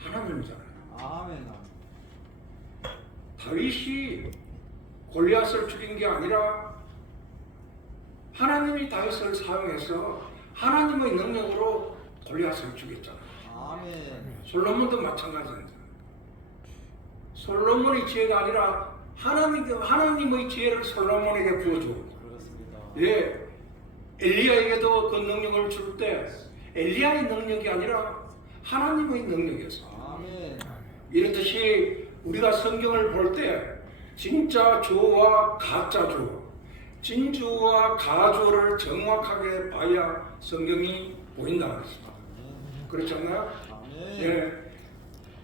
하나님이잖아요. 아멘. 다윗이 골리앗을 죽인 게 아니라 하나님이 다윗을 사용해서 하나님의 능력으로 골리앗을 죽였잖아요. 아멘. 솔로몬도 마찬가지입니다. 솔로몬의 지혜가 아니라 하나님의 지혜를 솔로몬에게 부어주고, 그렇습니다. 예, 엘리야에게도 그 능력을 줄 때 엘리야의 능력이 아니라 하나님의 능력이었어요. 아멘. 이렇듯이 우리가 성경을 볼 때 진짜 주와 가짜 주, 진주와 가주를 정확하게 봐야 성경이 보인다는 것입니다. 그렇지 않나요? 아멘. 예.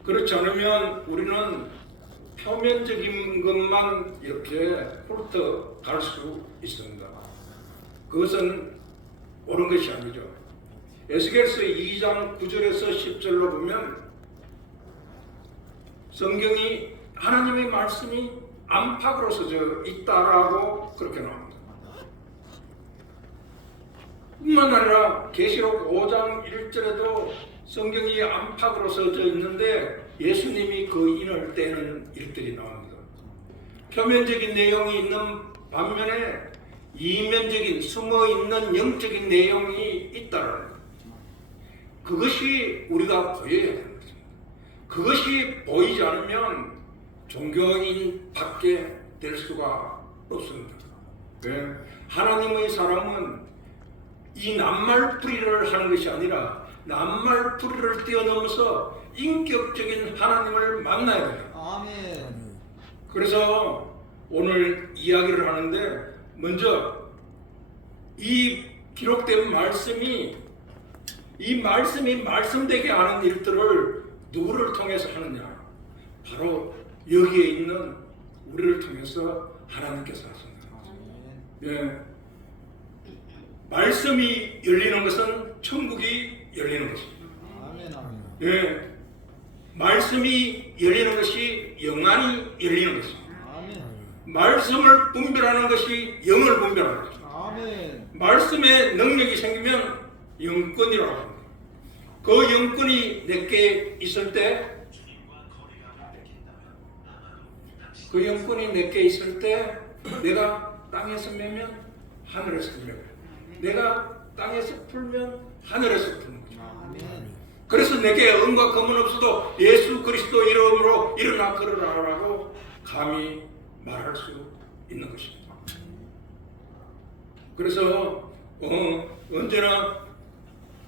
그렇지 않으면 우리는 표면적인 것만 이렇게 훑어갈 수 있습니다. 그것은 옳은 것이 아니죠. 에스겔서 2장 9절에서 10절로 보면 성경이 하나님의 말씀이 안팎으로 써져 있다라고 그렇게 나옵니다. 뿐만 아니라 계시록 5장 1절에도 성경이 안팎으로 써져 있는데 예수님이 그 인을 떼는 일들이 나옵니다. 표면적인 내용이 있는 반면에 이면적인 숨어있는 영적인 내용이 있다는 것. 그것이 우리가 보여야 되는 것입니다. 그것이 보이지 않으면 종교인 밖에 될 수가 없습니다. 네. 하나님의 사람은 이 낱말풀이를 하는 것이 아니라 낱말풀이를 뛰어넘어서 인격적인 하나님을 만나야 됩니다. 아멘. 그래서 오늘 이야기를 하는데 먼저 이 기록된 말씀이 말씀되게 하는 일들을 누구를 통해서 하느냐? 바로 여기에 있는 우리를 통해서 하나님께서 하십니다. 예. 말씀이 열리는 것은 천국이 열리는 것입니다. 아멘. 예. 말씀이 열리는 것이 영안이 열리는 것입니다. 아멘. 말씀을 분별하는 것이 영을 분별하는 것입니다. 아멘. 말씀에 능력이 생기면 영권이라고 합니다. 그 영권이 내게 있을 때, 그 영권이 내게 있을 때 내가 땅에서 매면 하늘에서 매고, 내가 땅에서 풀면 하늘에서 푸는 거죠. 아멘. 그래서 내게 은과 금은 없어도 예수 그리스도 이름으로 일어나 걸으라라고 감히 말할 수 있는 것입니다. 그래서 언제나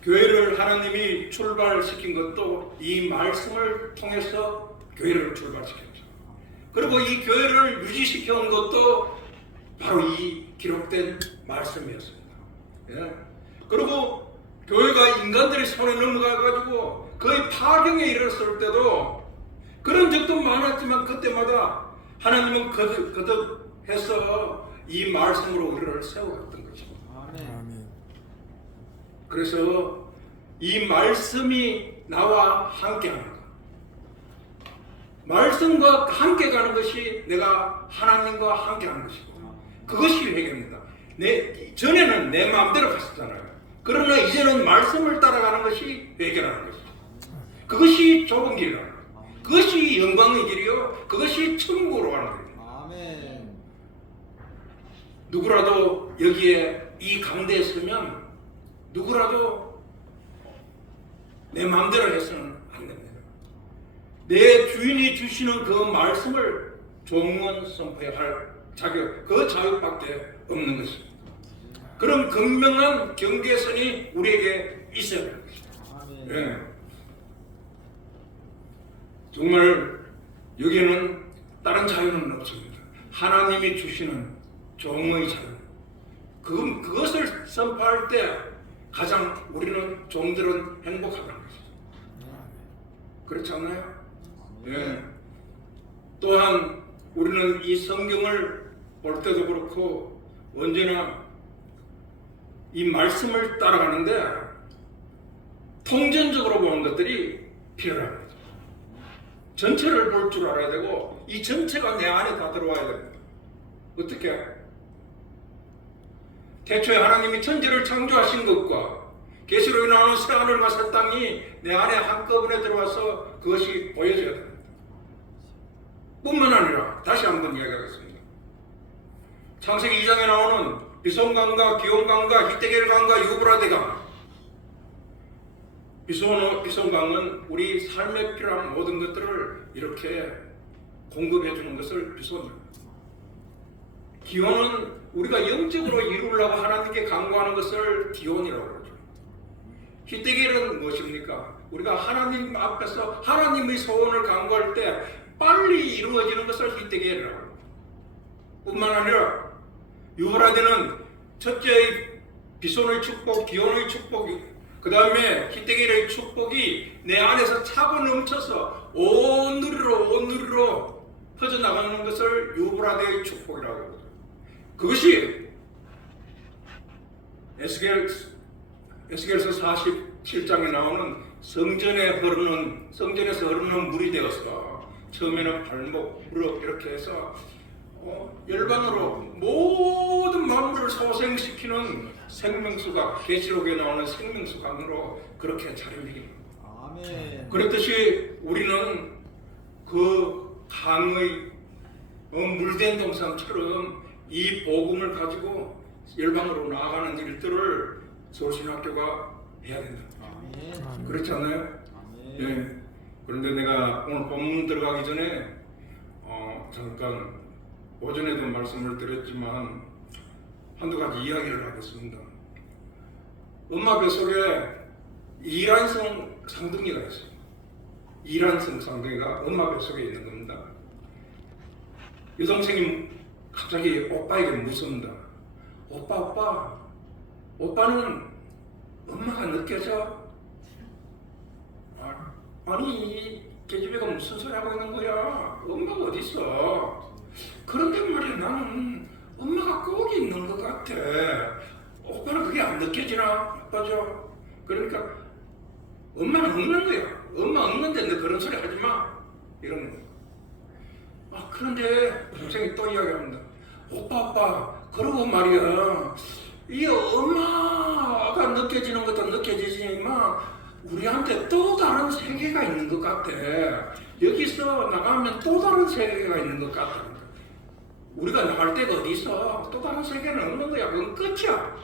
교회를 하나님이 출발시킨 것도 이 말씀을 통해서 교회를 출발시켰죠. 그리고 이 교회를 유지시켜 온 것도 바로 이 기록된 말씀이었습니다. 예. 그리고 교회가 인간들의 손에 넘어가가지고 거의 파경에 이르렀을 때도 그런 적도 많았지만 그때마다 하나님은 거듭해서 이 말씀으로 우리를 세워갔던 것입니다. 아멘. 그래서 이 말씀이 나와 함께하는 것, 말씀과 함께 가는 것이 내가 하나님과 함께하는 것이고, 그것이 회개입니다. 전에는 내 마음대로 갔었잖아요. 그러나 이제는 말씀을 따라가는 것이 회개라는 것이죠. 그것이 좁은 길이라는 거예요. 그것이 영광의 길이요, 그것이 천국으로 가는 거예요. 아멘. 누구라도 여기에 이 가운데에 서면 누구라도 내 마음대로 해서는 안 됩니다. 내 주인이 주시는 그 말씀을 종원 선포해야 할 자격, 그 자격밖에 없는 것입니다. 그런 극명한 경계선이 우리에게 있어야 되는 것입니다. 아멘. 예. 정말 여기에는 다른 자유는 없습니다. 하나님이 주시는 종의 자유. 그것을 선포할 때 가장 우리는 종들은 행복하다는 것이죠. 그렇지 않나요? 예. 또한 우리는 이 성경을 볼 때도 그렇고 언제나 이 말씀을 따라가는데 통전적으로 보는 것들이 필요합니다. 전체를 볼 줄 알아야 되고 이 전체가 내 안에 다 들어와야 됩니다. 어떻게? 태초에 하나님이 천지를 창조하신 것과 계시록에 나오는 새 하늘과 새 땅이 내 안에 한꺼번에 들어와서 그것이 보여져야 됩니다. 뿐만 아니라 다시 한번 이야기하겠습니다. 창세기 2장에 나오는 비손강과 기온강과 히데겔강과 유브라데강. 비손강은 우리 삶에 필요한 모든 것들을 이렇게 공급해 주는 것을 비손이에요. 기온은 우리가 영적으로 이루려고 하나님께 간구하는 것을 기온이라고 그러죠. 히데겔은 무엇입니까? 우리가 하나님 앞에서 하나님의 소원을 간구할 때 빨리 이루어지는 것을 히데겔이라고 합니다. 뿐만 아니라 유브라데는 첫째의 비손의 축복, 기온의 축복이, 그 다음에 히데겔의 축복이 내 안에서 차고 넘쳐서 온 누리로 퍼져나가는 것을 유브라데의 축복이라고 합니다. 그것이 에스겔서 47장에 나오는 성전에서 흐르는 물이 되어서 처음에는 발목, 무릎 이렇게 해서 열방으로 모든 만물을 소생시키는 생명수가, 계시록에 나오는 생명수강으로 그렇게 자리매깁니다. 아멘. 그렇듯이 우리는 그 강의 물된 동산처럼 이 복음을 가지고 열방으로 나아가는 일들을 서울신학교가 해야 된다. 아멘. 그렇지 않나요? 아멘. 예. 그런데 내가 오늘 본문 들어가기 전에 잠깐 오전에도 말씀을 드렸지만 한두 가지 이야기를 하겠습니다. 엄마 뱃속에 이란성 상둥이가 있어요. 이란성 상둥이가 엄마 뱃속에 있는 겁니다. 여동생이 갑자기 오빠에게 묻습니다. 오빠는 엄마가 느껴져? 아니, 계집애가 무슨 소리 하고 있는 거야? 엄마가 어디 있어? 그런데 말이야, 나는 엄마가 꼭 있는 것 같아. 오빠는 그게 안 느껴지나? 아빠죠? 그러니까 엄마는 없는 거야. 엄마 없는데 너 그런 소리 하지 마. 이런 거. 그런데 동생이 또 이야기합니다. 오빠, 그러고 말이야, 이 엄마가 느껴지는 것도 느껴지지만 우리한테 또 다른 세계가 있는 것 같아. 여기서 나가면 또 다른 세계가 있는 것 같아. 우리가 나갈 데가 어디 있어? 또 다른 세계는 없는 거야. 그건 끝이야.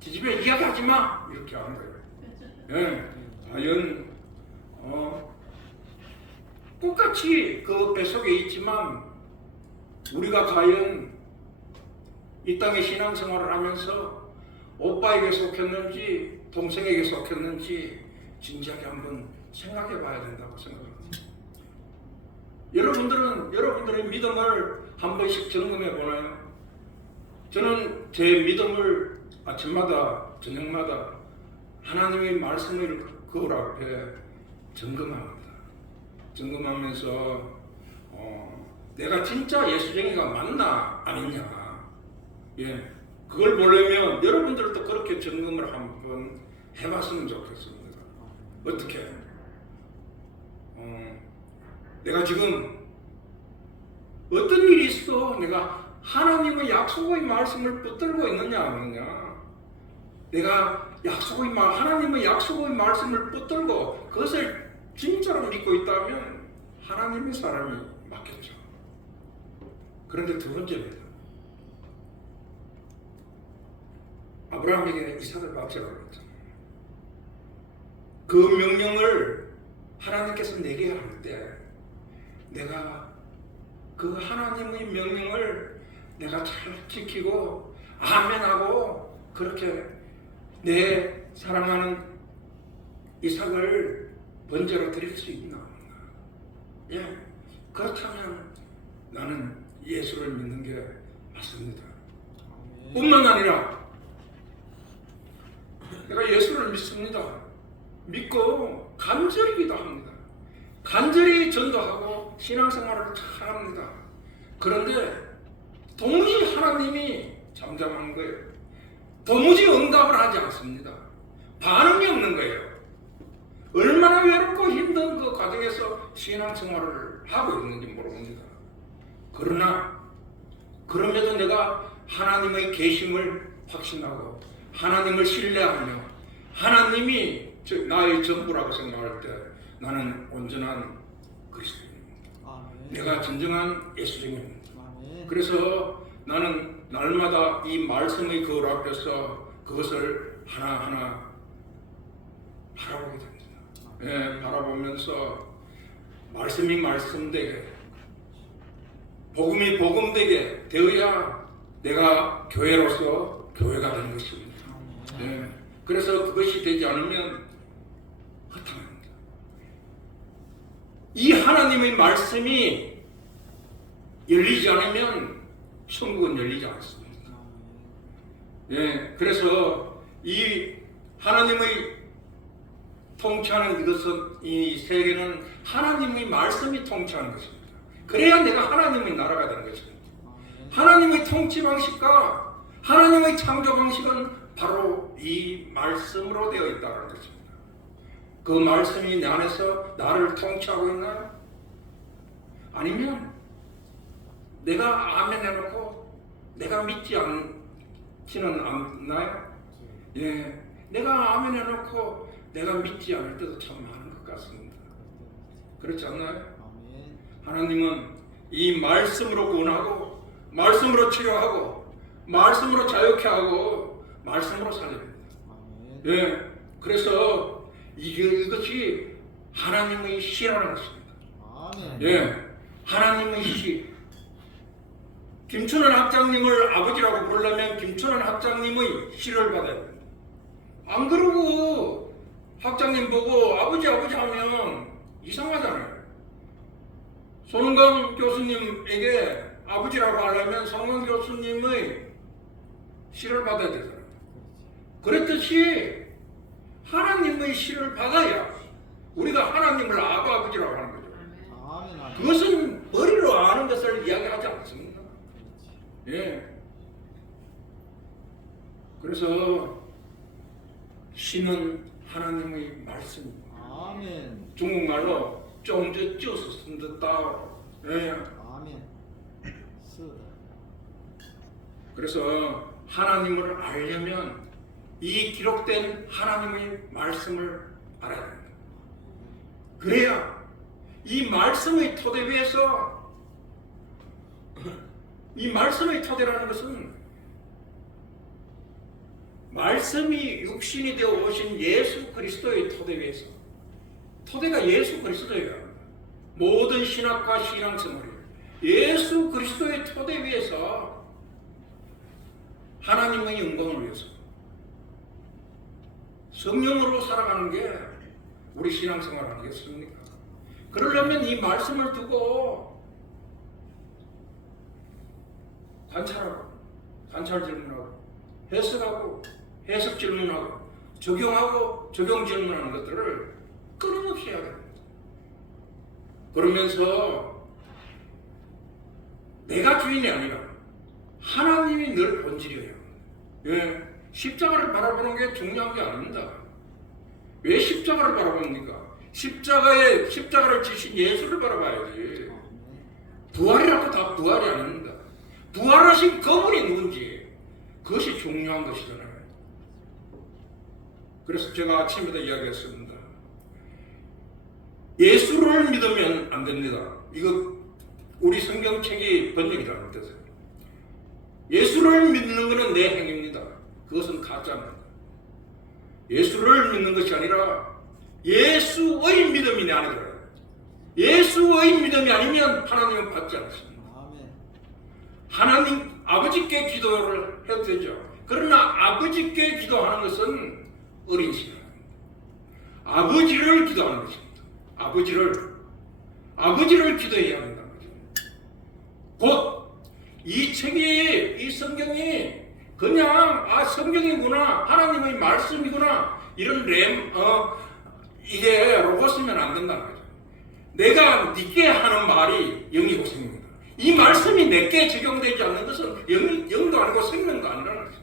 지집에 이야기하지 마. 이렇게 하는 거예요. 예, 과연 똑같이 그 뱃속에 있지만 우리가 과연 이 땅에 신앙생활을 하면서 오빠에게 속했는지 동생에게 속했는지 진지하게 한번 생각해 봐야 된다고 생각합니다. 여러분들의 믿음을 한 번씩 점검해 보나요? 저는 제 믿음을 아침마다 저녁마다 하나님의 말씀을 거울 앞에 점검합니다. 점검하면서 내가 진짜 예수쟁이가 맞나 아니냐, 예, 그걸 보려면 여러분들도 그렇게 점검을 한번 해봤으면 좋겠습니다. 어떻게? 내가 지금 어떤 일이 있어? 내가 하나님의 약속의 말씀을 붙들고 있느냐 없느냐? 내가 하나님의 약속의 말씀을 붙들고 그것을 진짜로 믿고 있다면 하나님의 사람이 맞겠죠. 그런데 두 번째입니다. 아브라함에게 이삭을 바치라고 했죠. 그 명령을 하나님께서 내게 할 때 내가 그 하나님의 명령을 내가 잘 지키고 아멘하고 그렇게 내 사랑하는 이삭을 번제로 드릴 수 있나? 예, 그렇다면 나는 예수를 믿는 게 맞습니다. 뿐만 아니라 내가 예수를 믿습니다. 믿고 간절히 기도합니다. 간절히 전도하고 신앙생활을 잘합니다. 그런데 도무지 하나님이 잠잠한 거예요. 도무지 응답을 하지 않습니다. 반응이 없는 거예요. 얼마나 외롭고 힘든 그 과정에서 신앙생활을 하고 있는지 모릅니다. 그럼에도 내가 하나님의 계심을 확신하고 하나님을 신뢰하며 하나님이 나의 전부라고 생각할 때 나는 온전한 그리스도인입니다. 아멘. 내가 진정한 예수님입니다. 아멘. 그래서 나는 날마다 이 말씀의 거울 앞에서 그것을 하나하나 바라보게 됩니다. 예, 바라보면서 말씀이 말씀되게, 복음이 복음되게 되어야 내가 교회로서 교회가 되는 것입니다. 예, 그래서 그것이 되지 않으면 허탕합니다. 이 하나님의 말씀이 열리지 않으면 천국은 열리지 않습니다. 예, 그래서 이 하나님의 통치하는 이것은, 이 세계는 하나님의 말씀이 통치하는 것입니다. 그래야 내가 하나님의 나라가 되는 것입니다. 하나님의 통치 방식과 하나님의 창조 방식은 바로 이 말씀으로 되어 있다는 것입니다. 그 말씀이 내 안에서 나를 통치하고 있나요? 아니면 내가 아멘 해놓고 내가 믿지 않지는 않나요? 예, 내가 아멘 해놓고 내가 믿지 않을 때도 참 많은 것 같습니다. 그렇지 않나요? 하나님은 이 말씀으로 구원하고, 말씀으로 치료하고, 말씀으로 자유케 하고, 말씀으로 살립니다. 예, 그래서 이것이 하나님의 시라는 것입니다. 예, 하나님의 시. 김춘원 학장님을 아버지라고 부르려면 김춘원 학장님의 시를 받아야 됩니다. 안 그러고 학장님 보고 아버지 하면 이상하잖아요. 손은강 교수님에게 아버지라고 하려면 손은강 교수님의 시를 받아야 되잖아요. 그랬듯이 하나님의 시를 받아야 우리가 하나님을 아버지라고 하는 거죠. 그것은 머리로 아는 것을 이야기하지 않습니다. 예. 그래서 시는 하나님의 말씀입니다. 아멘. 중국말로 쫑저 쪄서 쓴다. 예. 아멘. 쓰다. 그래서 하나님을 알려면 이 기록된 하나님의 말씀을 알아야 됩니다. 그래야 이 말씀의 토대 위에서, 이 말씀의 토대라는 것은 말씀이 육신이 되어 오신 예수 그리스도의 토대 위에서, 토대가 예수 그리스도예요. 모든 신학과 신앙생활이 예수 그리스도의 토대 위에서 하나님의 영광을 위해서 성령으로 살아가는 게 우리 신앙생활 아니겠습니까? 그러려면 이 말씀을 두고 관찰하고, 관찰 질문하고, 해석하고, 해석 질문하고, 적용하고, 적용 질문하는 것들을 끊임없이 해야 됩니다. 그러면서 내가 주인이 아니라 하나님이 늘 본질이에요. 예, 십자가를 바라보는 게 중요한 게 아닙니다. 왜 십자가를 바라봅니까? 십자가를 지신 예수를 바라봐야지. 부활이라고 다 부활이 아닙니다. 부활하신 그분이 누군지, 그것이 중요한 것이잖아요. 그래서 제가 아침에도 이야기했습니다. 예수를 믿으면 안 됩니다. 이거 우리 성경책이 번역이 잘못됐어요. 예수를 믿는 것은 내 행위입니다. 그것은 가짜입니다. 예수를 믿는 것이 아니라 예수의 믿음이 내 안에 들어요. 예수의 믿음이 아니면 하나님은 받지 않습니다. 하나님 아버지께 기도를 해도 되죠. 그러나 아버지께 기도하는 것은 어린 신앙입니다. 아버지를 기도하는 것입니다. 아버지를 기도해야 한다는 거죠. 곧 이 책이, 이 성경이 그냥 성경이구나, 하나님의 말씀이구나, 이런 이게 로고스면 안 된다는 거죠. 내가 네게 하는 말이 영이고 생명이다. 이 말씀이 내게 적용되지 않는 것은 영도 아니고 생명도 아니라는 거죠.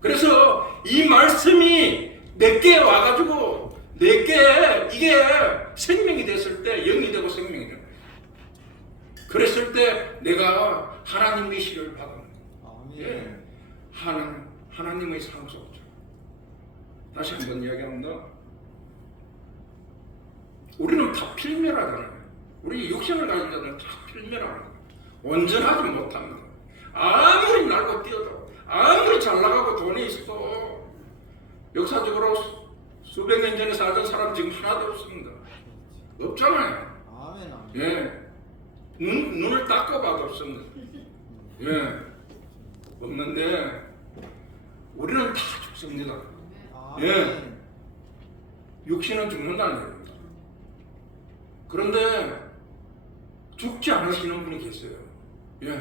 그래서 이 말씀이 내게 와가지고 내게 이게 생명이 됐을 때 영이 되고 생명이 되는 거예요. 그랬을 때 내가 하나님의 시를 받은 거예요. 예. 하나님의 상속자. 다시 한번 이야기합니다. 우리는 다 필멸하잖아요. 우리 육신을 가진 자들은 다 필멸합니다. 온전하지 못합니다. 아무리 날고 뛰어도, 아무리 잘 나가고 돈이 있어도 역사적으로 수백 년 전에 살던 사람 지금 하나도 없습니다. 없잖아요. 아멘. 아멘. 예, 눈을 닦고 봐도 없습니다. 예, 없는데 우리는 다 죽습니다. 아멘. 예, 육신은 죽는다는 얘기입니다. 그런데 죽지 않으시는 분이 계세요. 예,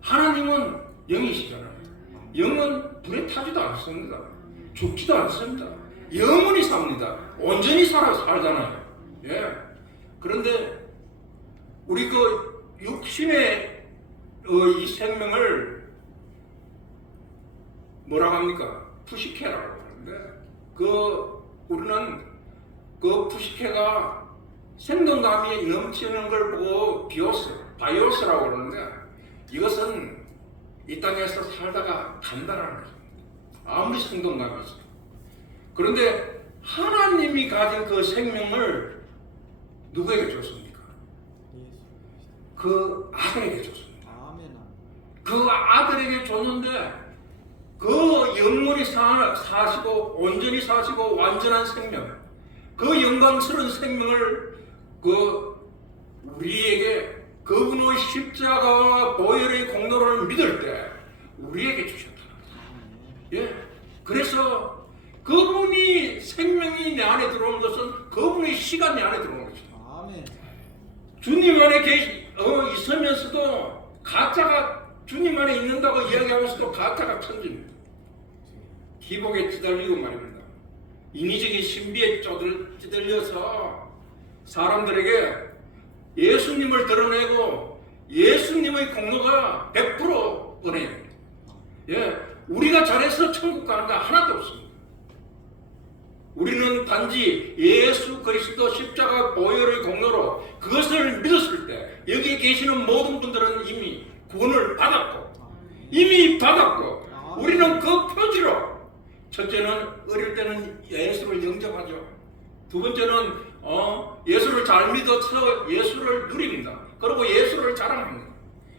하나님은 영이시잖아요. 영은 불에 타지도 않습니다. 죽지도 않습니다. 영원히 삽니다. 온전히 살잖아요. 예. 그런데 우리 그 육신의 이 생명을 뭐라고 합니까? 푸시케라고 하는데 우리는 그 푸시케가 생동감이 넘치는 걸 보고 바이오스라고 그러는데 이것은 이 땅에서 살다가 간다라는 거죠. 아무리 생동감이 있어요. 그런데 하나님이 가진 그 생명을 누구에게 줬습니까? 그 아들에게 줬습니다. 아멘. 그 아들에게 줬는데 그 영원히 사시고 온전히 사시고 완전한 생명, 그 영광스러운 생명을 우리에게 그분의 십자가와 보혈의 공로를 믿을 때 우리에게 주셨다. 예, 그래서 그분이 생명이 내 안에 들어오는 것은 그분의 시간 내 안에 들어오는 것이다. 아멘. 주님 안에 있으면서도 가짜가 주님 안에 있는다고 이야기하면서도 가짜가 천지입니다. 기복에 찌들리고 말입니다. 인위적인 신비에 찌들려서 사람들에게 예수님을 드러내고 예수님의 공로가 100% 은혜입니다. 예, 우리가 잘해서 천국 가는 거 하나도 없습니다. 우리는 단지 예수 그리스도 십자가 보혈의 공로로 그것을 믿었을 때 여기 계시는 모든 분들은 이미 구원을 받았고 이미 받았고 우리는 그 표지로 첫째는 어릴 때는 예수를 영접하죠. 두 번째는 예수를 잘 믿어서 예수를 누립니다. 그리고 예수를 자랑합니다.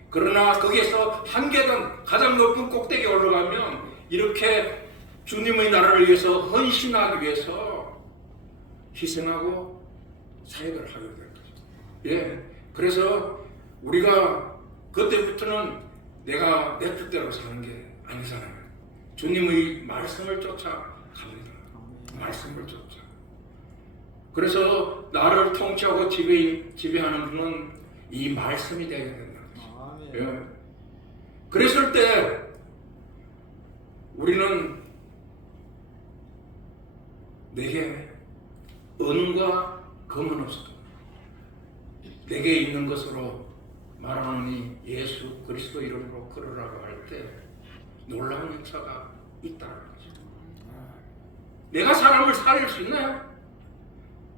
그러나 거기에서 한 계단 가장 높은 꼭대기에 올라가면 이렇게 주님의 나라를 위해서 헌신하기 위해서 희생하고 사역을 하게 될 거죠. 예, 그래서 우리가 그때부터는 내가 내 뜻대로 사는 게 아니잖아요. 주님의 말씀을 쫓아갑니다. 말씀을 쫓아. 그래서 나를 통치하고 지배하는 분은 이 말씀이 되어야 된다. 예. 그랬을 때 우리는 내게 은과 금은 없어도 내게 있는 것으로 말하노니 예수 그리스도 이름으로 걸으라고 할 때 놀라운 역사가 있다는 거죠. 내가 사람을 살릴 수 있나요?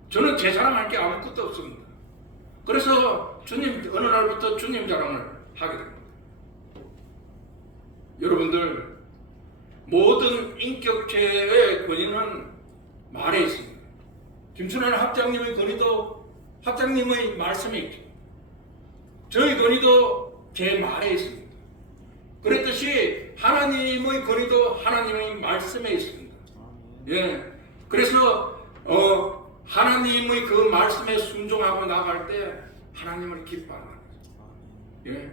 저는 제 자랑할 게 아무것도 없습니다. 그래서 어느 날부터 주님 자랑을 하게 됩니다. 여러분들, 모든 인격체의 권위는 말에 있습니다. 김순환 학장님의 권위도 학장님의 말씀에 있죠. 저의 권위도 제 말에 있습니다. 그랬듯이 하나님의 권위도 하나님의 말씀에 있습니다. 예, 그래서 하나님의 그 말씀에 순종하고 나갈 때 하나님을 기뻐하는 거죠. 예,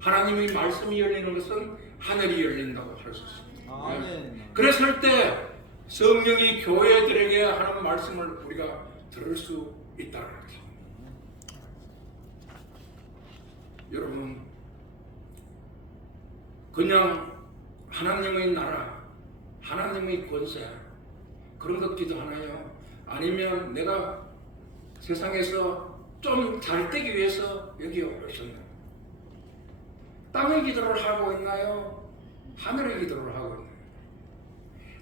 하나님의 말씀이 열리는 것은 하늘이 열린다고 할 수 있습니다. 예. 그랬을 때 성령이 교회들에게 하는 말씀을 우리가 들을 수 있다는 거죠. 여러분, 그냥 하나님의 나라, 하나님의 권세 그런 것 기도하나요? 아니면 내가 세상에서 좀 잘 되기 위해서 여기 오셨나요? 땅의 기도를 하고 있나요? 하늘의 기도를 하고 있나요?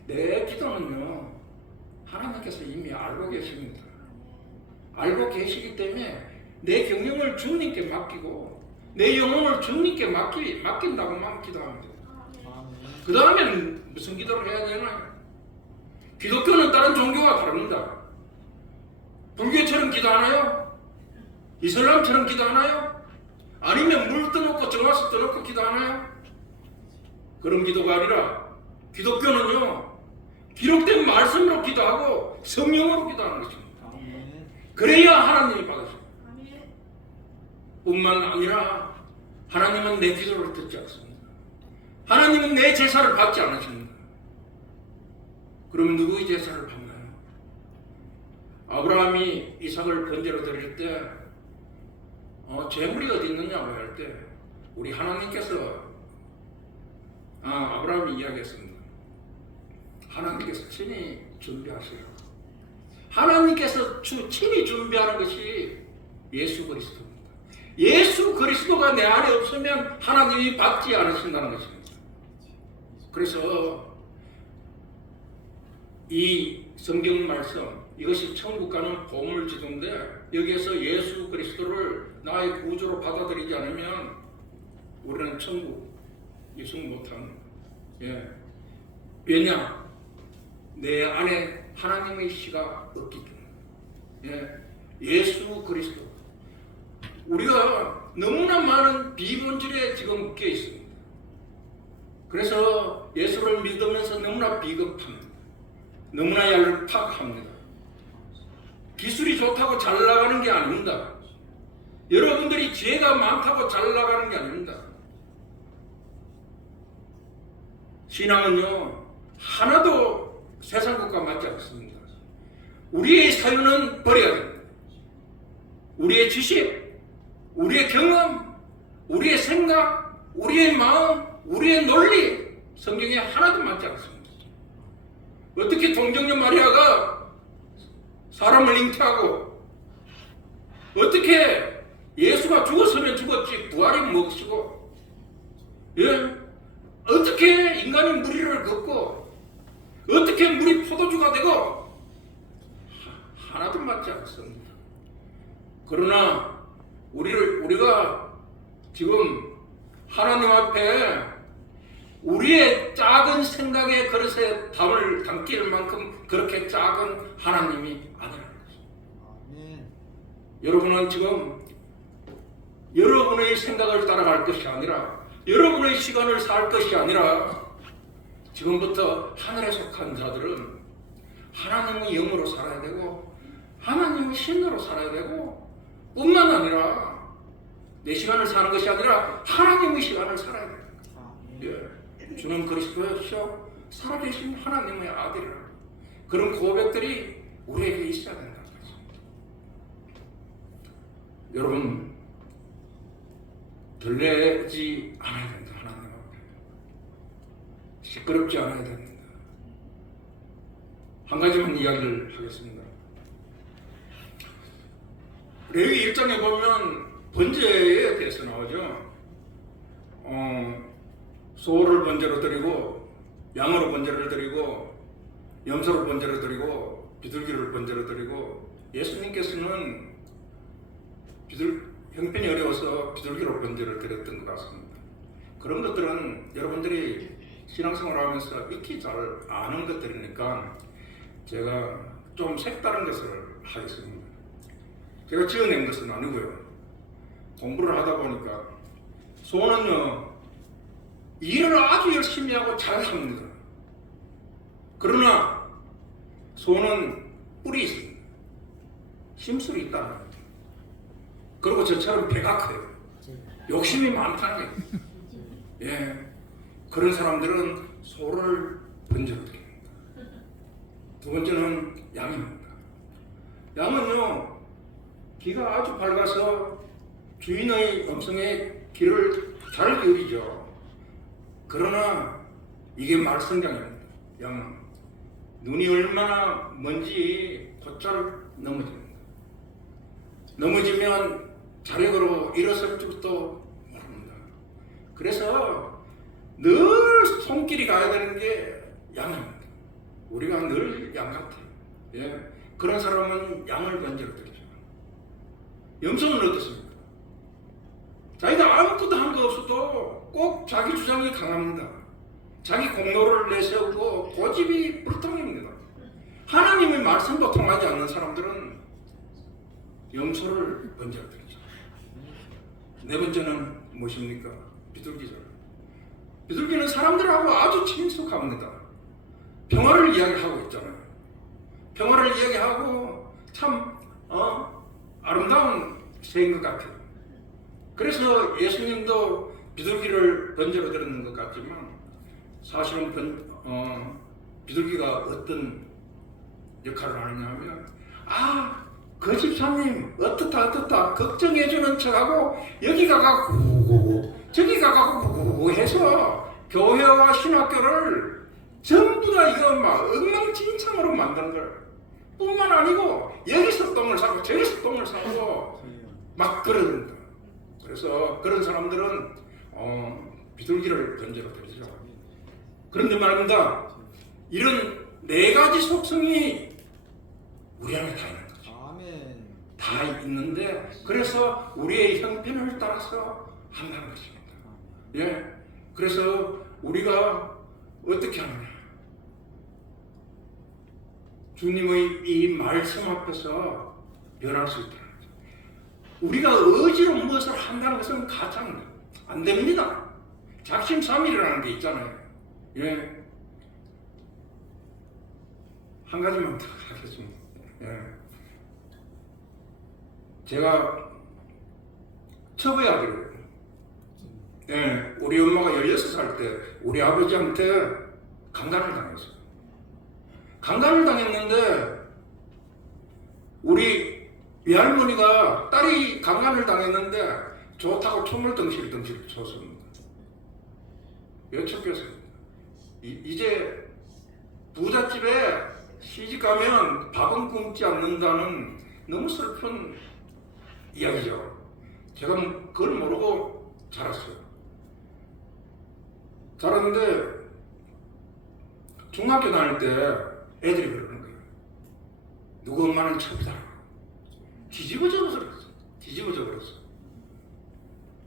내 기도는요, 하나님께서 이미 알고 계십니다. 알고 계시기 때문에 내 경영을 주님께 맡기고 내 영혼을 주님께 맡긴다고만 기도합니다. 그 다음에는 무슨 기도를 해야 되나요? 기독교는 다른 종교와 다릅니다. 불교처럼 기도하나요? 이슬람처럼 기도하나요? 아니면 물 떠놓고 정화수 떠놓고 기도하나요? 그런 기도가 아니라 기독교는요, 기록된 말씀으로 기도하고 성령으로 기도하는 것입니다. 아멘. 그래야 하나님이 받으십니다. 아멘. 뿐만 아니라 하나님은 내 기도를 듣지 않습니다. 하나님은 내 제사를 받지 않으십니다. 그러면 누구의 제사를 받나요? 아브라함이 이삭을 번제로 드릴 때 재물이 어디 있느냐고 할 때 우리 하나님께서 아브라함이 이야기했습니다. 하나님께서 친히 준비하시라. 하나님께서 친히 준비하는 것이 예수 그리스도입니다. 예수 그리스도가 내 안에 없으면 하나님이 받지 않으신다는 것입니다. 그래서 이 성경 말씀, 이것이 천국 가는 보물지도인데 여기에서 예수 그리스도를 나의 구주로 받아들이지 않으면 우리는 천국 이승 못합니다. 왜냐? 내 안에 하나님의 씨가 없기 때문에. 예수 그리스도. 우리가 너무나 많은 비본질에 지금 묶여 있습니다. 그래서 예수를 믿으면서 너무나 비겁합니다. 너무나 얄팍합니다. 기술이 좋다고 잘 나가는 게 아닙니다. 여러분들이 지혜가 많다고 잘 나가는 게 아닙니다. 신앙은요, 하나도 세상 것과 맞지 않습니다. 우리의 사유는 버려야 됩니다. 우리의 지식, 우리의 경험, 우리의 생각, 우리의 마음, 우리의 논리, 성경에 하나도 맞지 않습니다. 어떻게 동정녀 마리아가 사람을 잉태하고, 어떻게 예수가 죽었으면 죽었지 부활이 무엇이고, 어떻게 인간이 무리를 걷고, 어떻게 물이 포도주가 되고, 하나도 맞지 않습니다. 그러나 우리가 지금 하나님 앞에 우리의 작은 생각의 그릇에 담을 담길 만큼 그렇게 작은 하나님이 아니라는 것입니다. 아멘. 여러분은 지금 여러분의 생각을 따라갈 것이 아니라, 여러분의 시간을 살 것이 아니라, 지금부터 하늘에 속한 자들은 하나님의 영으로 살아야 되고 하나님의 신으로 살아야 되고, 뿐만 아니라 내 시간을 사는 것이 아니라 하나님의 시간을 살아야 됩니다. 주는 그리스도였죠. 살아계신 하나님의 아들이라. 그런 고백들이 우리에게 있어야 된다는 것입니다. 여러분, 들레지 않아야 된다. 하나님 앞에 시끄럽지 않아야 됩니다. 한 가지만 이야기를 하겠습니다. 레위 1장에 보면 번제에 대해서 나오죠. 소를 번제로 드리고, 양으로 번제를 드리고, 염소를 번제로 드리고, 비둘기를 번제로 드리고, 예수님께서는 형편이 어려워서 비둘기로 번제를 드렸던 것 같습니다. 그런 것들은 여러분들이 신앙생활을 하면서 익히 잘 아는 것들이니까 제가 좀 색다른 것을 하겠습니다. 제가 지어낸 것은 아니고요. 공부를 하다 보니까 소는요, 일을 아주 열심히 하고 잘합니다. 그러나 소는 뿔이 있습니다. 심술이 있다는 거예요. 그리고 저처럼 배가 커요. 욕심이 많다는 거예요. 그런 사람들은 소를 번제로 드립니다. 두 번째는 양입니다. 양은요, 귀가 아주 밝아서 주인의 음성에 귀를 잘 기울이죠. 그러나 이게 말썽장입니다. 양은 눈이 얼마나 먼지 곧잘 넘어집니다. 넘어지면 자력으로 일어설 줄도 모릅니다. 그래서 늘 손길이 가야 되는 게 양입니다. 우리가 늘 양 같아요. 그런 사람은 양을 번제로 드리죠. 염소는 어떻습니까? 자기가 아무것도 한 거 없어도 꼭 자기 주장이 강합니다. 자기 공로를 내세우고 고집이 불통입니다. 하나님의 말씀도 통하지 않는 사람들은 염소를 번제드리죠. 네 번째는 무엇입니까? 비둘기죠. 비둘기는 사람들하고 아주 친숙합니다. 평화를 이야기하고 있잖아요. 평화를 이야기하고 참 아름다운 새인 것 같아요. 그래서 예수님도 비둘기를 번제로 드렸는 것 같지만 사실은 비둘기가 어떤 역할을 하느냐 하면 그 집사님 어떻다 걱정해주는 척하고 여기 가가 구구구 저기 가가 구구구 해서 교회와 신학교를 전부 다 이거 막 엉망진창으로 만드는 걸 뿐만 아니고 여기서 똥을 싸고 저기서 똥을 싸고 막 그러는다. 그래서 그런 사람들은 비둘기를 번제로 드리죠. 그런데 말입니다. 이런 네 가지 속성이 우리 안에 다 있는 거죠. 아멘. 다 있는데 그래서 우리의 형편을 따라서 한다는 것입니다. 예, 그래서 우리가 어떻게 하느냐? 주님의 이 말씀 앞에서 변할 수 있다는 거죠. 우리가 의지로 무엇을 한다는 것은 가장 안 됩니다. 작심삼일이라는 게 있잖아요. 예, 한 가지만 더 하겠습니다. 예. 제가 처부의 아들이에요. 예, 우리 엄마가 16살 때 우리 아버지한테 강간을 당했어요. 강간을 당했는데 우리 외할머니가 딸이 강간을 당했는데 좋다고 촛물 덩실 쳤습니다. 여척했습니다. 이제 부잣집에 시집 가면 밥은 굶지 않는다는 너무 슬픈 이야기죠. 제가 그걸 모르고 자랐어요. 자랐는데 중학교 다닐 때 애들이 그러는 거예요. 누구 엄마는 첩이다. 뒤집어져 버렸어. 뒤집어져 버렸어.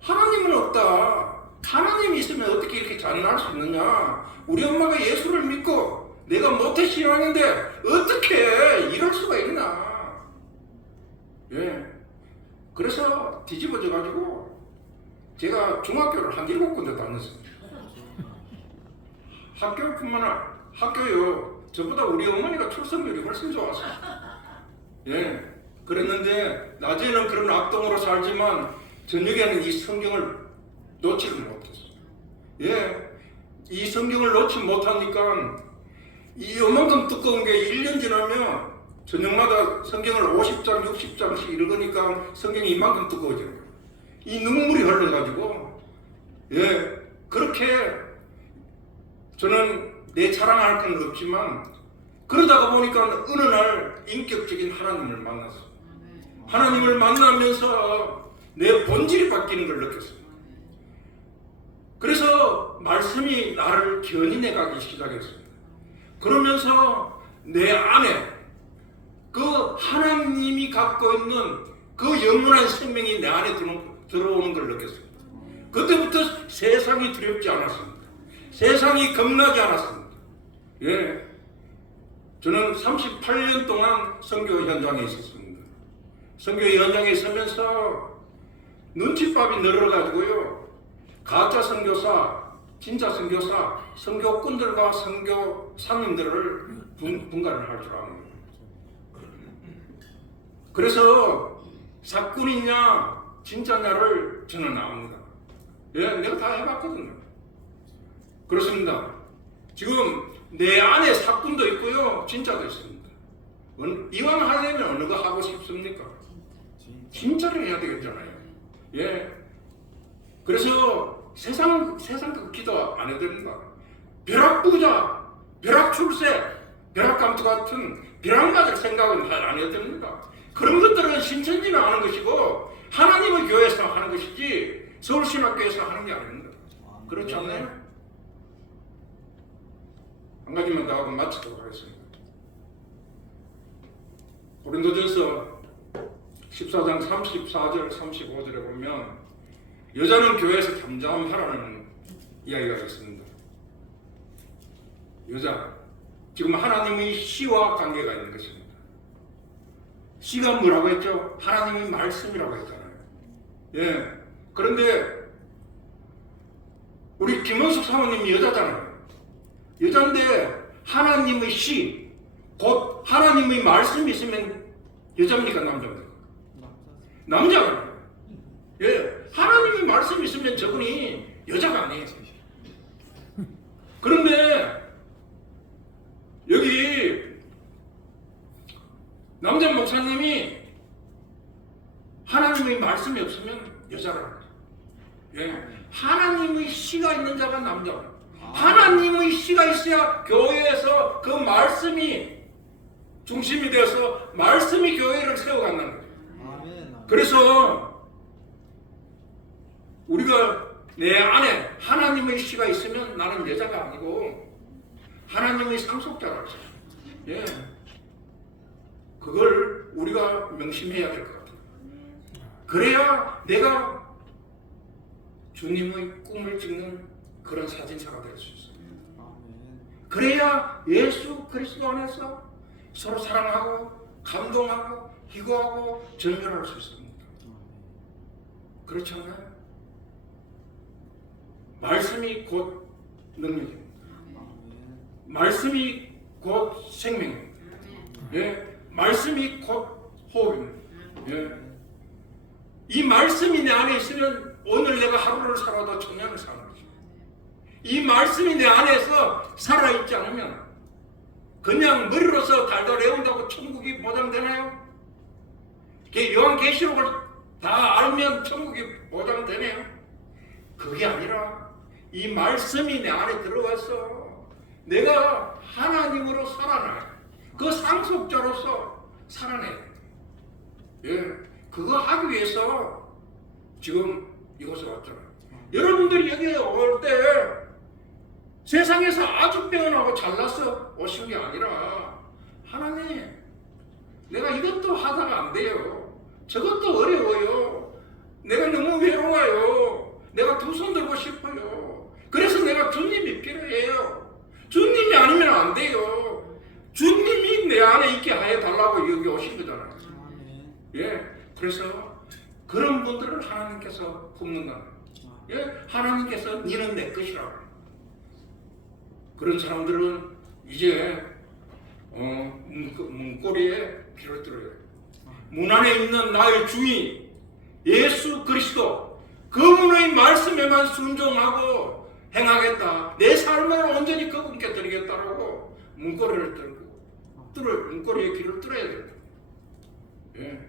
하나님은 없다. 하나님이 있으면 어떻게 이렇게 잔인할 수 있느냐. 우리 엄마가 예수를 믿고 내가 모태 신앙인데 어떻게 이럴 수가 있나. 예. 그래서 뒤집어져 가지고 제가 중학교를 한 7군데 다녔습니다. 학교뿐만 아니라 학교요. 저보다 우리 어머니가 출석률이 훨씬 좋았어요. 예. 그랬는데 낮에는 그런 악동으로 살지만 저녁에는 이 성경을 놓지를 못했어요. 예. 이 성경을 놓지 못하니까 이 요만큼 두꺼운 게 1년 지나면 저녁마다 성경을 50장, 60장씩 읽으니까 성경이 이만큼 두꺼워져요. 이 눈물이 흘러가지고 예. 그렇게 저는 내 자랑할 건 없지만 그러다가 보니까 어느 날 인격적인 하나님을 만났어요. 하나님을 만나면서 내 본질이 바뀌는 걸 느꼈어요. 그래서 말씀이 나를 견인해 가기 시작했습니다. 그러면서 내 안에 그 하나님이 갖고 있는 그 영원한 생명이 내 안에 들어오는 걸 느꼈습니다. 그때부터 세상이 두렵지 않았습니다. 세상이 겁나지 않았습니다. 예. 저는 38년 동안 선교 현장에 있었습니다. 선교 현장에 있으면서 눈칫밥이 늘어가지고요. 가짜 선교사, 진짜 선교사, 선교꾼들과 선교사님들을 분간을 할 줄 압니다. 그래서 사꾼이냐 진짜냐를 저는 압니다. 예, 내가 다 해봤거든요. 그렇습니다. 지금 내 안에 사꾼도 있고요, 진짜도 있습니다. 이왕 하려면 어느 거 하고 싶습니까? 진짜를 해야 되겠잖아요. 예. 그래서 세상 그 기도 안 해야 됩니다. 벼락부자, 벼락출세, 벼락감투 같은 벼락맞을 생각은 안 해야 됩니다. 그런 것들은 신천지는 하는 것이고 하나님의 교회에서 하는 것이지 서울신학교에서 하는 게 아닙니다. 그렇지 않나요? 한 가지만 더 하고 마치도록 하겠습니다. 고린도전서 14장 34절 35절에 보면 여자는 교회에서 잠잠하라는 이야기가 있습니다. 여자 지금 하나님의 씨와 관계가 있는 것입니다. 씨가 뭐라고 했죠? 하나님의 말씀이라고 했잖아요. 예. 그런데 우리 김원숙 사모님이 여자잖아요. 여자인데 하나님의 씨, 곧 하나님의 말씀이 있으면 여자입니까? 남자입니까? 남자가. 예. 하나님의 말씀이 있으면 저분이 여자가 아니에요. 그런데 여기 남자 목사님이 하나님의 말씀이 없으면 여자라고 해요. 예. 하나님의 씨가 있는 자가 남자고, 하나님의 씨가 있어야 교회에서 그 말씀이 중심이 되어서 말씀이 교회를 세워간다는 거예요. 아멘. 그래서 우리가 내 안에 하나님의 씨가 있으면 나는 여자가 아니고 하나님의 상속자라고 해요. 예. 그걸 우리가 명심해야 될 것 같아요. 그래야 내가 주님의 꿈을 찍는 그런 사진사가 될 수 있어요. 그래야 예수 그리스도 안에서 서로 사랑하고 감동하고 희고하고 전멸할 수 있습니다. 그렇지 않나요? 말씀이 곧 능력입니다. 말씀이 곧 생명입니다. 예, 말씀이 곧 호흡입니다. 예. 이 말씀이 내 안에 있으면 오늘 내가 하루를 살아도 천년을 사는 거죠. 이 말씀이 내 안에서 살아있지 않으면 그냥 머리로서 달달 외운다고 천국이 보장되나요? 요한계시록을 다 알면 천국이 보장되네요? 그게 아니라 이 말씀이 내 안에 들어와서 내가 하나님으로 살아나요. 그 상속자로서 살아내요. 예, 그거 하기 위해서 지금 이곳에 왔잖아요. 여러분들이 여기 올 때 세상에서 아주 빼어나고 잘나서 오신 게 아니라 하나님, 내가 이것도 하다가 안 돼요. 저것도 어려워요. 내가 너무 외로워요. 내가 두 손 들고 싶어요. 그래서 내가 주님이 필요해요. 주님이 아니면 안 돼요. 주님이 내 안에 있게 해달라고 여기 오신 거잖아요. 예, 그래서 그런 분들을 하나님께서 품는다. 예, 하나님께서 니는 내 것이라고. 그런 사람들은 이제 문고리에 귀를 뚫어요. 문 안에 있는 나의 주인 예수 그리스도, 그분의 말씀에만 순종하고 행하겠다. 내 삶을 온전히 그분께 드리겠다라고 문고리를 뚫고 문고리에 귀를 뚫어야 됩니다. 예.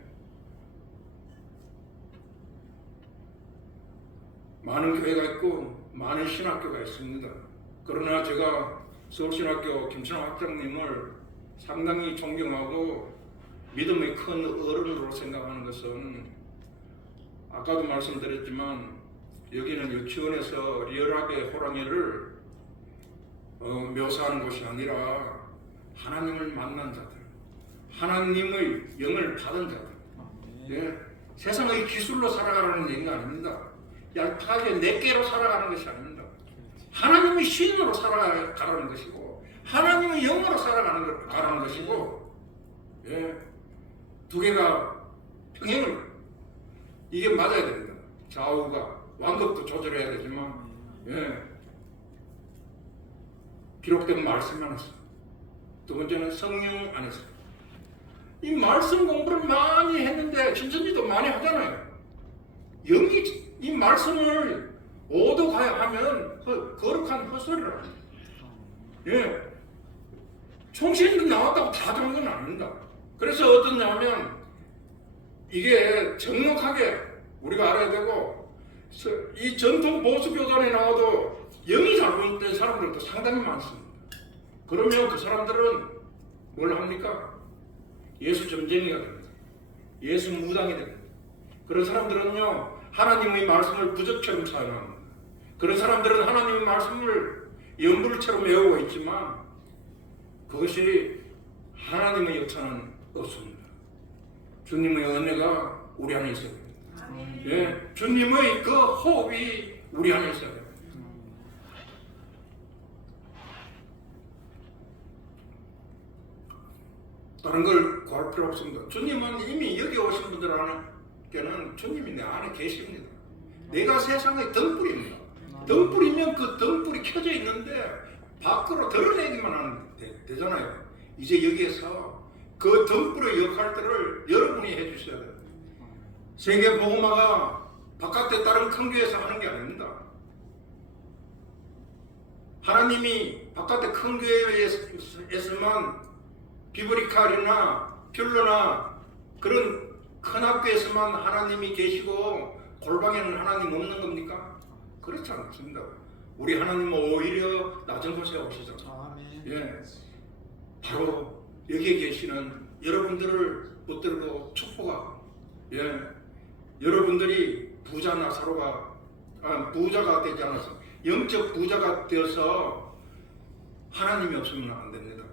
많은 교회가 있고 많은 신학교가 있습니다. 그러나 제가 서울신학교 김천호 학장님을 상당히 존경하고 믿음의 큰 어른으로 생각하는 것은 아까도 말씀드렸지만 여기는 유치원에서 리얼하게 호랑이를 묘사하는 것이 아니라 하나님을 만난 자들, 하나님의 영을 받은 자들, 예, 세상의 기술로 살아가는 얘기가 아닙니다. 얄팍하게 내게로 살아가는 것이 아닙니다. 하나님의 신으로 살아가는 것이고 하나님의 영으로 살아가는 것이고, 예, 두 개가 평행을, 이게 맞아야 됩니다. 좌우가 완급도 조절해야 되지만, 예, 기록된 말씀 안에서, 두 번째는 성령 안에서. 이 말씀 공부를 많이 했는데 신천지도 많이 하잖아요. 영이 이 말씀을 오도가야 하면 거룩한 헛소리를 합니다. 예, 총신도 나왔다고 다 좋은 건 아닙니다. 그래서 어떠냐면 이게 정확하게 우리가 알아야 되고, 이 전통 보수 교단에 나와도 영이 잘못된 사람들도 상당히 많습니다. 그러면 그 사람들은 뭘 합니까? 예수 점쟁이가 됩니다. 예수 무당이 됩니다. 그런 사람들은요, 하나님의 말씀을 부적처럼 사용합니다. 그런 사람들은 하나님의 말씀을 연불처럼 외우고 있지만 그것이 하나님의 역사는 없습니다. 주님의 은혜가 우리 안에 있어야 됩니다. 예, 주님의 그 호흡이 우리 안에 있어야 됩니다. 다른 걸 구할 필요 없습니다. 주님은 이미 여기 오신 분들한테는 주님이 내 안에 계십니다. 내가 세상의 등불입니다. 등불이면 그 등불이 켜져 있는데 밖으로 드러내기만 하면 되잖아요. 이제 여기에서 그 등불의 역할들을 여러분이 해주셔야 돼요. 세계 복음화가 바깥에 다른 큰 교회에서 하는 게 아닙니다. 하나님이 바깥에 큰 교회에서만 비브리칼이나 퓰러나 그런 큰 학교에서만 하나님이 계시고 골방에는 하나님 없는 겁니까? 그렇지 않습니다. 우리 하나님은 오히려 낮은 곳에 오시잖아요. 아멘. 예, 바로 여기에 계시는 여러분들을 붙들고 축복하고, 예, 여러분들이 부자가 되지 않아서 영적 부자가 되어서 하나님이 없으면 안 됩니다.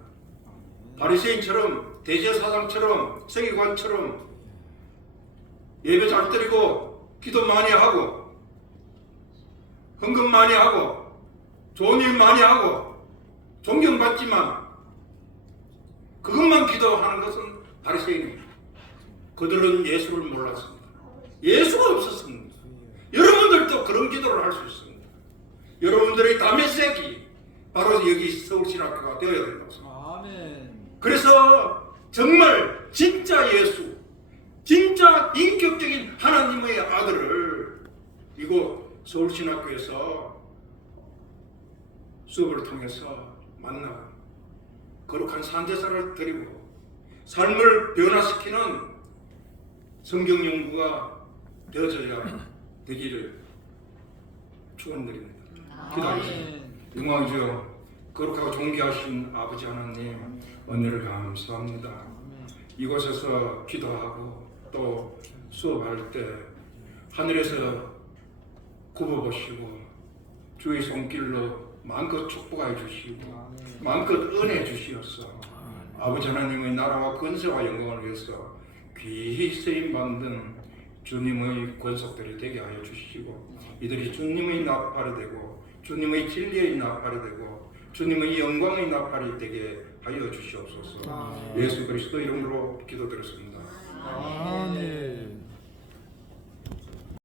바리새인처럼 대제사장처럼 서기관처럼 예배 잘 드리고 기도 많이 하고 헌금 많이 하고 좋은 일 많이 하고 존경받지만 그것만 기도하는 것은 바리새인입니다. 그들은 예수를 몰랐습니다. 예수가 없었습니다. 여러분들도 그런 기도를 할 수 있습니다. 여러분들의 다메섹이 바로 여기 서울신학교가 되어야 된다고 생각합니다. 아멘. 그래서 정말 진짜 예수, 진짜 인격적인 하나님의 아들을 이곳 서울신학교에서 수업을 통해서 만나고 거룩한 산제사를 드리고 삶을 변화시키는 성경 연구가 되어져야 되기를 축원드립니다. 기도하겠습니다. 영광 주여, 거룩하고 존귀하신 아버지 하나님, 은혜를 감사합니다. 이곳에서 기도하고 또 수업할 때 하늘에서 굽어보시고 주의 손길로 마음껏 축복해 주시고 마음껏 은혜 주시옵소서. 아버지 하나님의 나라와 권세와 영광을 위해서 귀히 쓰임 받는 주님의 권속들이 되게 하여 주시고 이들이 주님의 나팔이 되고 주님의 진리의 나팔이 되고 주님의 영광의 나팔이 되게 하여 주시옵소서. 예수 그리스도 이름으로 기도드렸습니다. 아멘.